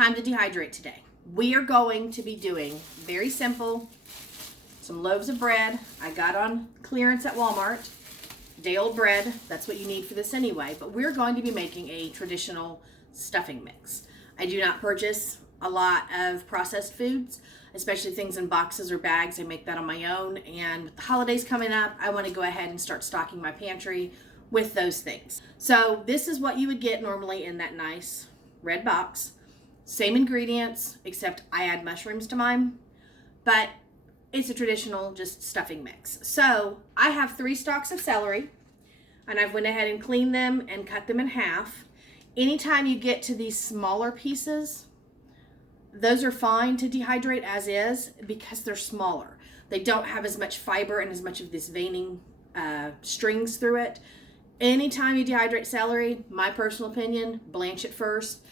time to dehydrate today. We are going to be doing very simple, some loaves of bread I got on clearance at Walmart. Day old bread, that's what you need for this anyway, but we're going to be making a traditional stuffing mix. I do not purchase a lot of processed foods, especially things in boxes or bags. I make that on my own, and with the holidays coming up, I want to go ahead and start stocking my pantry with those things. So this is what you would get normally in that nice red box. Same ingredients, except I add mushrooms to mine, but it's a traditional just stuffing mix. So I have 3 stalks of celery, and I've went ahead and cleaned them and cut them in half. Anytime you get to these smaller pieces, those are fine to dehydrate as is because they're smaller. They don't have as much fiber and as much of this veining strings through it. Anytime you dehydrate celery, my personal opinion, blanch it first.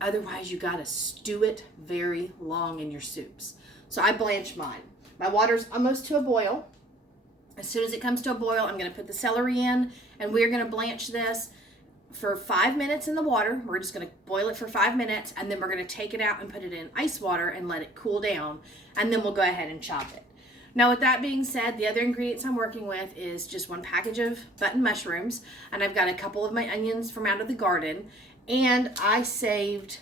Otherwise, you gotta stew it very long in your soups. So I blanch mine. My water's almost to a boil. As soon as it comes to a boil, I'm gonna put the celery in, and we're gonna blanch this for 5 minutes in the water. We're just gonna boil it for 5 minutes, and then we're gonna take it out and put it in ice water and let it cool down, and then we'll go ahead and chop it. Now, with that being said, the other ingredients I'm working with is just 1 package of button mushrooms, and I've got a couple of my onions from out of the garden, and I saved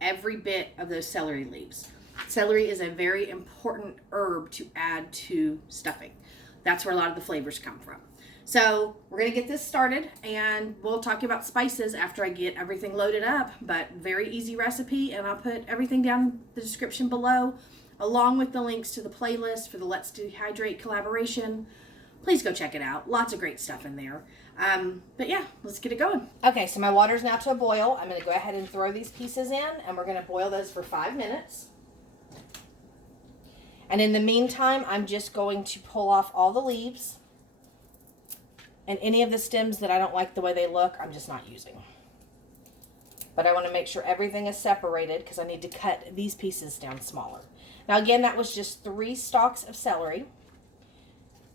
every bit of those celery leaves. Celery is a very important herb to add to stuffing. That's where a lot of the flavors come from. So we're going to get this started, and we'll talk about spices after I get everything loaded up, but very easy recipe, and I'll put everything down in the description below, along with the links to the playlist for the Let's Dehydrate collaboration. Please go check it out. Lots of great stuff in there. But yeah, let's get it going. Okay, so my water's now to a boil. I'm going to go ahead and throw these pieces in, and we're going to boil those for 5 minutes. And in the meantime, I'm just going to pull off all the leaves, and any of the stems that I don't like the way they look, I'm just not using. But I want to make sure everything is separated because I need to cut these pieces down smaller. Now again, that was just 3 stalks of celery.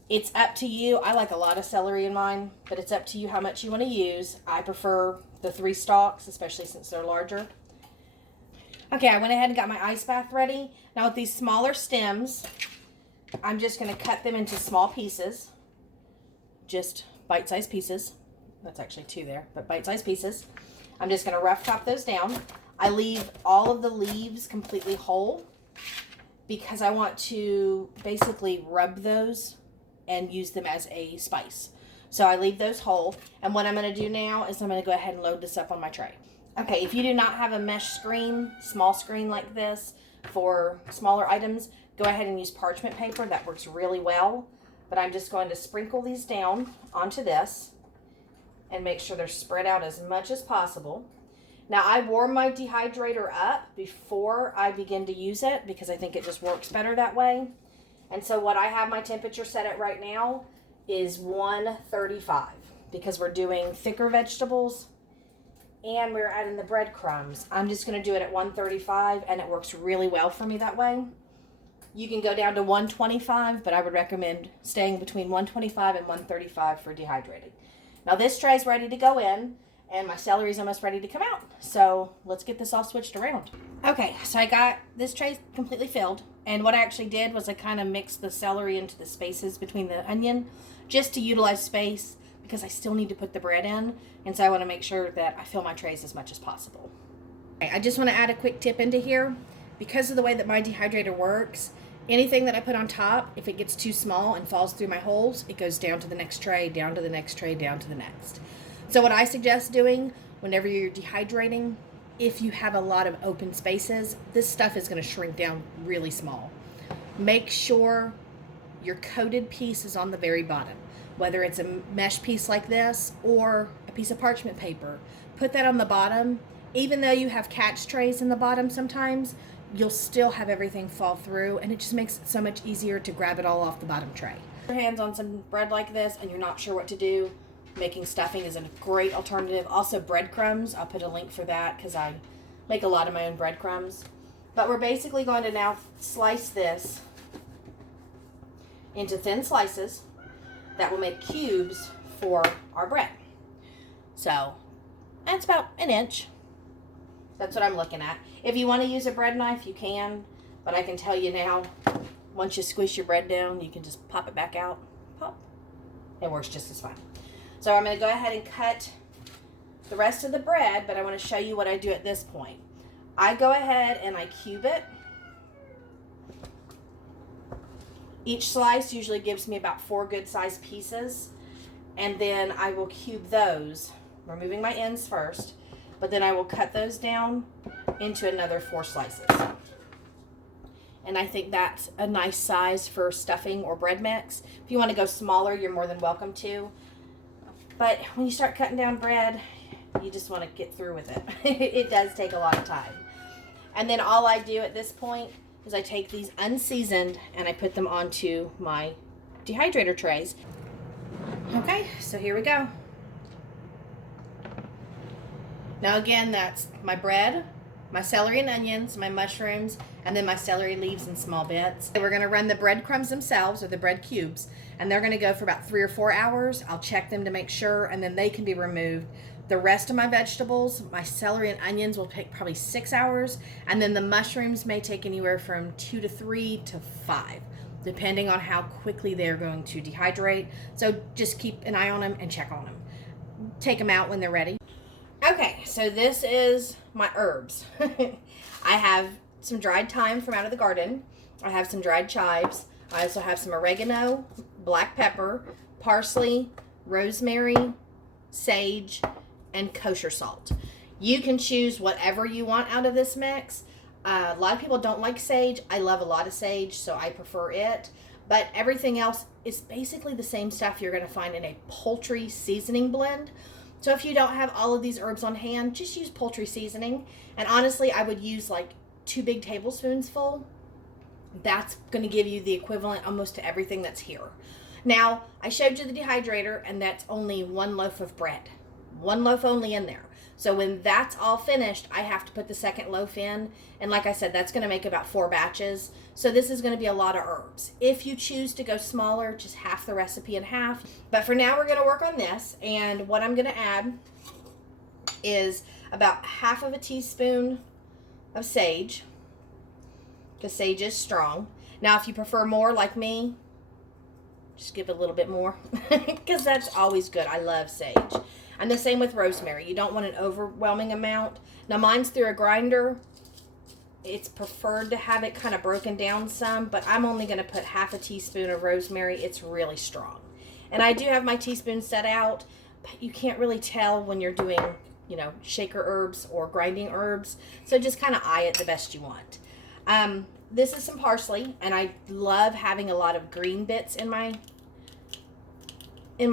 It's up to you. I like a lot of celery in mine, but it's up to you how much you want to use. I prefer the 3 stalks, especially since they're larger. Okay, I went ahead and got my ice bath ready. Now with these smaller stems, I'm just going to cut them into small pieces. Just bite-sized pieces. That's actually 2 there, but bite-sized pieces. I'm just going to rough chop those down. I leave all of the leaves completely whole because I want to basically rub those and use them as a spice. So I leave those whole. And what I'm going to do now is I'm going to go ahead and load this up on my tray. Okay, if you do not have a mesh screen, small screen like this for smaller items, go ahead and use parchment paper. That works really well. But I'm just going to sprinkle these down onto this and make sure they're spread out as much as possible. Now, I warm my dehydrator up before I begin to use it because I think it just works better that way. And so what I have my temperature set at right now is 135 because we're doing thicker vegetables and we're adding the breadcrumbs. I'm just going to do it at 135, and it works really well for me that way. You can go down to 125, but I would recommend staying between 125 and 135 for dehydrating. Now this tray is ready to go in, and my celery is almost ready to come out. So let's get this all switched around. Okay, so I got this tray completely filled, and what I actually did was I kind of mixed the celery into the spaces between the onion just to utilize space because I still need to put the bread in, and so I want to make sure that I fill my trays as much as possible. Okay, I just want to add a quick tip into here. Because of the way that my dehydrator works, anything that I put on top, if it gets too small and falls through my holes, it goes down to the next tray, down to the next tray, down to the next. So what I suggest doing whenever you're dehydrating, if you have a lot of open spaces, this stuff is going to shrink down really small. Make sure your coated piece is on the very bottom, whether it's a mesh piece like this or a piece of parchment paper. Put that on the bottom. Even though you have catch trays in the bottom sometimes, you'll still have everything fall through, and it just makes it so much easier to grab it all off the bottom tray. Your hands on some bread like this and you're not sure what to do, making stuffing is a great alternative. Also breadcrumbs, I'll put a link for that because I make a lot of my own breadcrumbs. But we're basically going to now slice this into thin slices that will make cubes for our bread. So that's about 1 inch. That's what I'm looking at. If you want to use a bread knife, you can. But I can tell you now, once you squish your bread down, you can just pop it back out. Pop. It works just as fine. So I'm going to go ahead and cut the rest of the bread, but I want to show you what I do at this point. I go ahead and I cube it. Each slice usually gives me about 4 good sized pieces. And then I will cube those, removing my ends first, but then I will cut those down into another 4 slices. And I think that's a nice size for stuffing or bread mix. If you want to go smaller, you're more than welcome to. But when you start cutting down bread, you just want to get through with it. It does take a lot of time. And then all I do at this point is I take these unseasoned and I put them onto my dehydrator trays. Okay, so here we go. Now again, that's my bread, my celery and onions, my mushrooms, and then my celery leaves in small bits. We're going to run the breadcrumbs themselves, or the bread cubes, and they're going to go for about 3 or 4 hours. I'll check them to make sure, and then they can be removed. The rest of my vegetables, my celery and onions, will take probably 6 hours, and then the mushrooms may take anywhere from 2 to 3 to 5, depending on how quickly they're going to dehydrate. So just keep an eye on them and check on them. Take them out when they're ready. Okay, so this is my herbs. I have some dried thyme from out of the garden. I have some dried chives. I also have some oregano, black pepper, parsley, rosemary, sage, and kosher salt. You can choose whatever you want out of this mix. A lot of people don't like sage. I love a lot of sage, so I prefer it. But everything else is basically the same stuff you're going to find in a poultry seasoning blend. So if you don't have all of these herbs on hand, just use poultry seasoning. And honestly, I would use like 2 big tablespoons full. That's going to give you the equivalent almost to everything that's here. Now, I showed you the dehydrator, and that's only 1 loaf of bread. 1 loaf only in there. So when that's all finished, I have to put the second loaf in. And like I said, that's going to make about 4 batches. So this is going to be a lot of herbs. If you choose to go smaller, just half the recipe in half. But for now, we're going to work on this. And what I'm going to add is about half of a teaspoon of sage, because sage is strong. Now, if you prefer more like me, just give it a little bit more, because that's always good. I love sage. And the same with rosemary. You don't want an overwhelming amount. Now, mine's through a grinder. It's preferred to have it kind of broken down some, but I'm only going to put half a teaspoon of rosemary. It's really strong. And I do have my teaspoon set out, but you can't really tell when you're doing, you know, shaker herbs or grinding herbs. So just kind of eye it the best you want. This is some parsley, and I love having a lot of green bits in my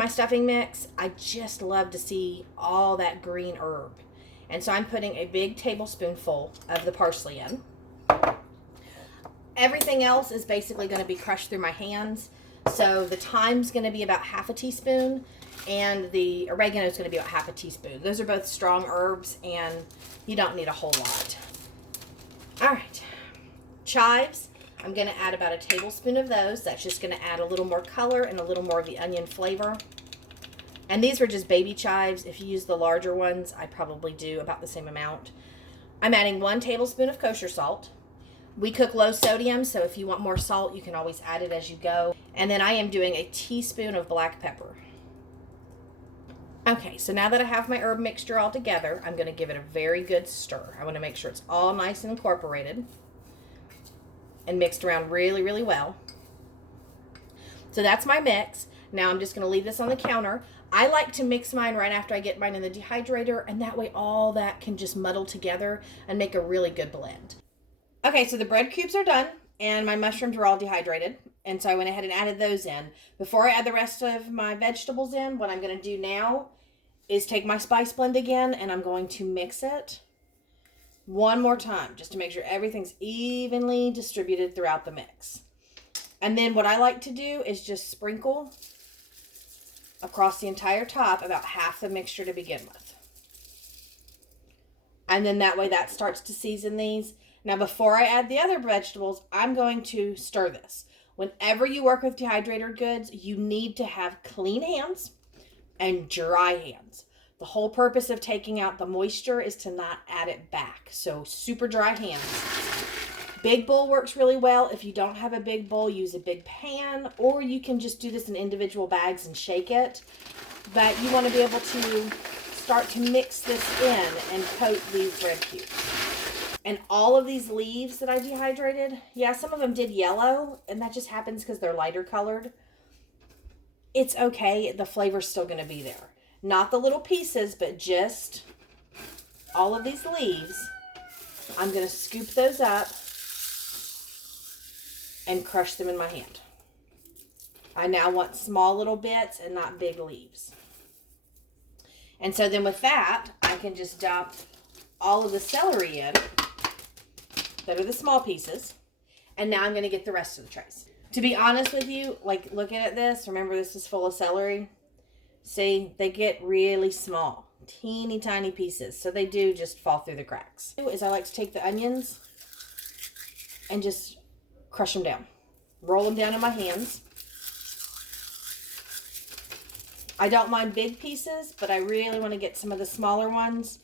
stuffing mix. I just love to see all that green herb. And so I'm putting a big tablespoonful of the parsley in. Everything else is basically going to be crushed through my hands. So the thyme's going to be about half a teaspoon, and the oregano is going to be about half a teaspoon. Those are both strong herbs, and you don't need a whole lot. All right. Chives, I'm going to add about a tablespoon of those. That's just going to add a little more color and a little more of the onion flavor. And these were just baby chives. If you use the larger ones, I probably do about the same amount. I'm adding 1 tablespoon of kosher salt. We cook low sodium, so if you want more salt, you can always add it as you go. And then I am doing a teaspoon of black pepper. Okay, so now that I have my herb mixture all together, I'm going to give it a very good stir. I want to make sure it's all nice and incorporated and mixed around really, really well. So that's my mix. Now I'm just going to leave this on the counter. I like to mix mine right after I get mine in the dehydrator, and that way all that can just muddle together and make a really good blend. Okay, so the bread cubes are done, and my mushrooms were all dehydrated, and so I went ahead and added those in. Before I add the rest of my vegetables in, what I'm going to do now is take my spice blend again, and I'm going to mix it one more time just to make sure everything's evenly distributed throughout the mix. And then what I like to do is just sprinkle across the entire top about half the mixture to begin with. And then that way that starts to season these. Now before I add the other vegetables, I'm going to stir this. Whenever you work with dehydrated goods, you need to have clean hands and dry hands. The whole purpose of taking out the moisture is to not add it back. So super dry hands. Big bowl works really well. If you don't have a big bowl, use a big pan, or you can just do this in individual bags and shake it. But you want to be able to start to mix this in and coat these bread cubes. And all of these leaves that I dehydrated, yeah, some of them did yellow, and that just happens because they're lighter colored. It's okay. The flavor's still going to be there. Not the little pieces, but just all of these leaves. I'm going to scoop those up and crush them in my hand. I now want small little bits and not big leaves. And so then with that, I can just dump all of the celery in that are the small pieces. And now I'm going to get the rest of the trays. To be honest with you, like looking at this, remember this is full of celery. See, they get really small, teeny tiny pieces. So they do just fall through the cracks. Is I like to take the onions and just crush them down. Roll them down in my hands. I don't mind big pieces, but I really want to get some of the smaller ones.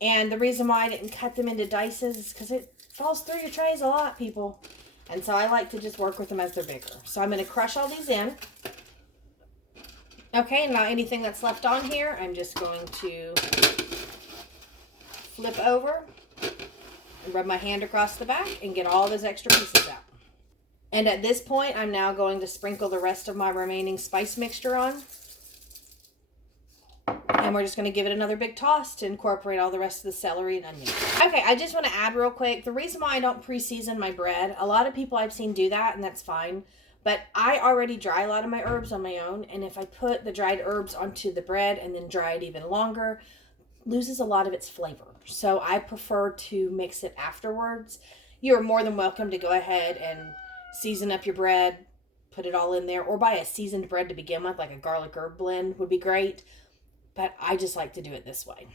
And the reason why I didn't cut them into dices is because it falls through your trays a lot, people. And so I like to just work with them as they're bigger. So I'm going to crush all these in. Okay, now anything that's left on here, I'm just going to flip over and rub my hand across the back and get all those extra pieces out. And at this point, I'm now going to sprinkle the rest of my remaining spice mixture on. And we're just going to give it another big toss to incorporate all the rest of the celery and onion. Okay, I just want to add real quick, the reason why I don't pre-season my bread, a lot of people I've seen do that, and that's fine. But I already dry a lot of my herbs on my own, and if I put the dried herbs onto the bread and then dry it even longer, loses a lot of its flavor. So I prefer to mix it afterwards. You're more than welcome to go ahead and season up your bread, put it all in there, or buy a seasoned bread to begin with, like a garlic herb blend would be great. But I just like to do it this way.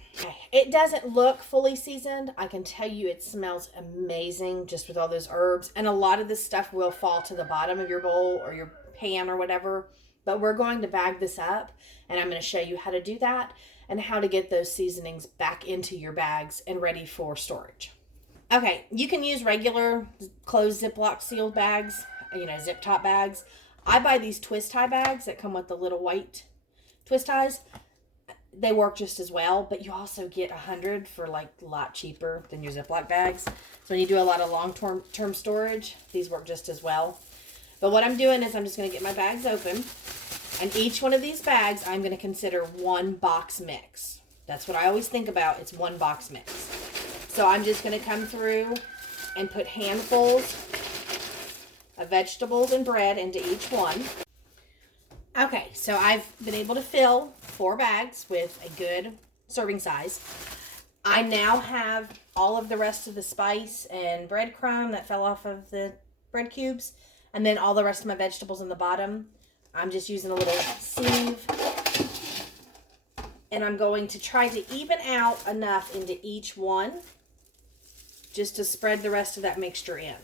It doesn't look fully seasoned. I can tell you it smells amazing just with all those herbs. And a lot of this stuff will fall to the bottom of your bowl or your pan or whatever. But we're going to bag this up. And I'm going to show you how to do that and how to get those seasonings back into your bags and ready for storage. Okay, you can use regular closed Ziploc sealed bags, zip top bags. I buy these twist tie bags that come with the little white twist ties. They work just as well, but you also get 100 for like a lot cheaper than your Ziploc bags. So when you do a lot of long-term storage, these work just as well. But what I'm doing is I'm just going to get my bags open, and each one of these bags I'm going to consider one box mix. That's what I always think about. It's one box mix. So I'm just going to come through and put handfuls of vegetables and bread into each one. Okay, so I've been able to fill 4 bags with a good serving size. I now have all of the rest of the spice and breadcrumb that fell off of the bread cubes, and then all the rest of my vegetables in the bottom. I'm just using a little sieve, and I'm going to try to even out enough into each one just to spread the rest of that mixture in.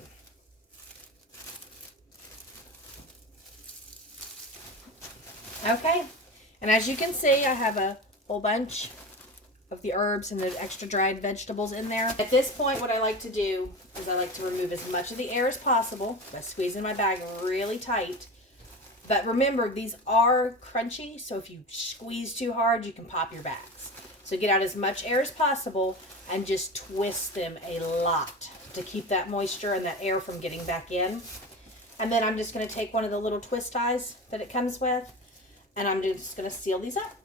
Okay, and as you can see, I have a whole bunch of the herbs and the extra dried vegetables in there. At this point, what I like to do is I like to remove as much of the air as possible by squeezing my bag really tight. But remember, these are crunchy, so if you squeeze too hard, you can pop your bags. So get out as much air as possible and just twist them a lot to keep that moisture and that air from getting back in. And then I'm just going to take one of the little twist ties that it comes with, and I'm just going to seal these up.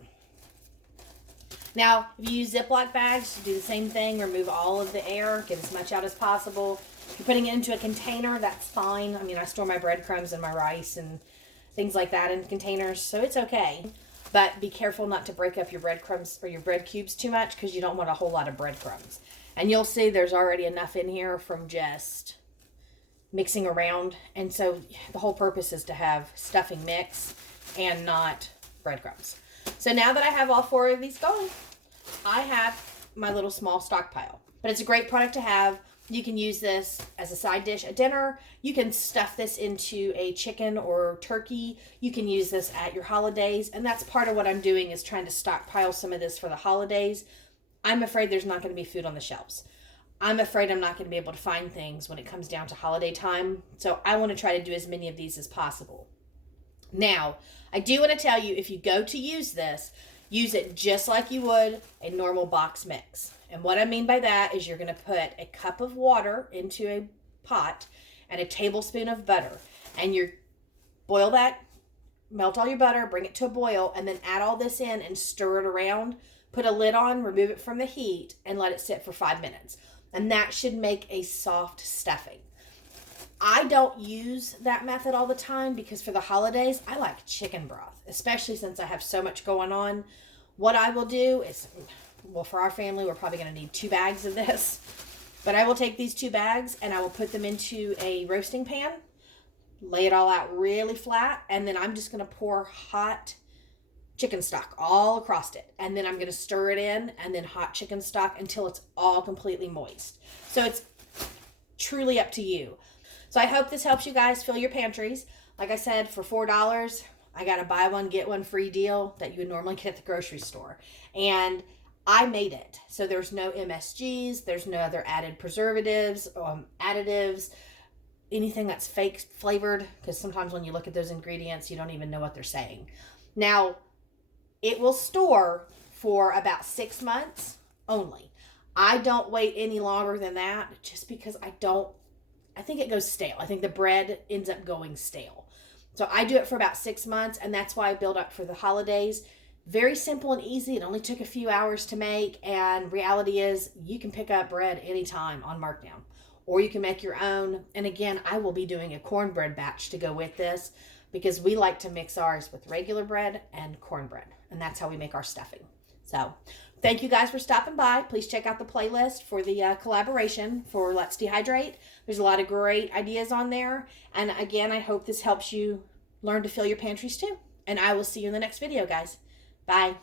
Now, if you use Ziploc bags, do the same thing. Remove all of the air. Get as much out as possible. If you're putting it into a container, that's fine. I mean, I store my breadcrumbs and my rice and things like that in containers, so it's okay. But be careful not to break up your breadcrumbs or your bread cubes too much, because you don't want a whole lot of breadcrumbs. And you'll see there's already enough in here from just mixing around. And so the whole purpose is to have stuffing mix and not breadcrumbs. So now that I have all 4 of these going, I have my little small stockpile. But it's a great product to have. You can use this as a side dish at dinner. You can stuff this into a chicken or turkey. You can use this at your holidays. And that's part of what I'm doing, is trying to stockpile some of this for the holidays. I'm afraid there's not going to be food on the shelves. I'm afraid I'm not going to be able to find things when it comes down to holiday time. So I want to try to do as many of these as possible. Now, I do want to tell you, if you go to use this, use it just like you would a normal box mix. And what I mean by that is you're going to put a cup of water into a pot and a tablespoon of butter. And you boil that, melt all your butter, bring it to a boil, and then add all this in and stir it around. Put a lid on, remove it from the heat, and let it sit for 5 minutes. And that should make a soft stuffing. I don't use that method all the time because for the holidays, I like chicken broth, especially since I have so much going on. What I will do is, well, for our family, we're probably going to need 2 bags of this. But I will take these 2 bags and I will put them into a roasting pan, lay it all out really flat, and then I'm just going to pour hot chicken stock all across it. And then I'm going to stir it in, and then hot chicken stock until it's all completely moist. So it's truly up to you. So I hope this helps you guys fill your pantries. Like I said, for $4, I got a buy one, get one free deal that you would normally get at the grocery store. And I made it. So there's no MSGs, there's no other added preservatives, additives, anything that's fake flavored, because sometimes when you look at those ingredients, you don't even know what they're saying. Now, it will store for about 6 months only. I don't wait any longer than that, just because I think it goes stale. I think the bread ends up going stale. So I do it for about 6 months, and that's why I build up for the holidays. Very simple and easy. It only took a few hours to make, and reality is you can pick up bread anytime on markdown, or you can make your own. And again, I will be doing a cornbread batch to go with this, because we like to mix ours with regular bread and cornbread, and that's how we make our stuffing. So thank you guys for stopping by. Please check out the playlist for the collaboration for Let's Dehydrate. There's a lot of great ideas on there. And again, I hope this helps you learn to fill your pantries too. And I will see you in the next video, guys. Bye.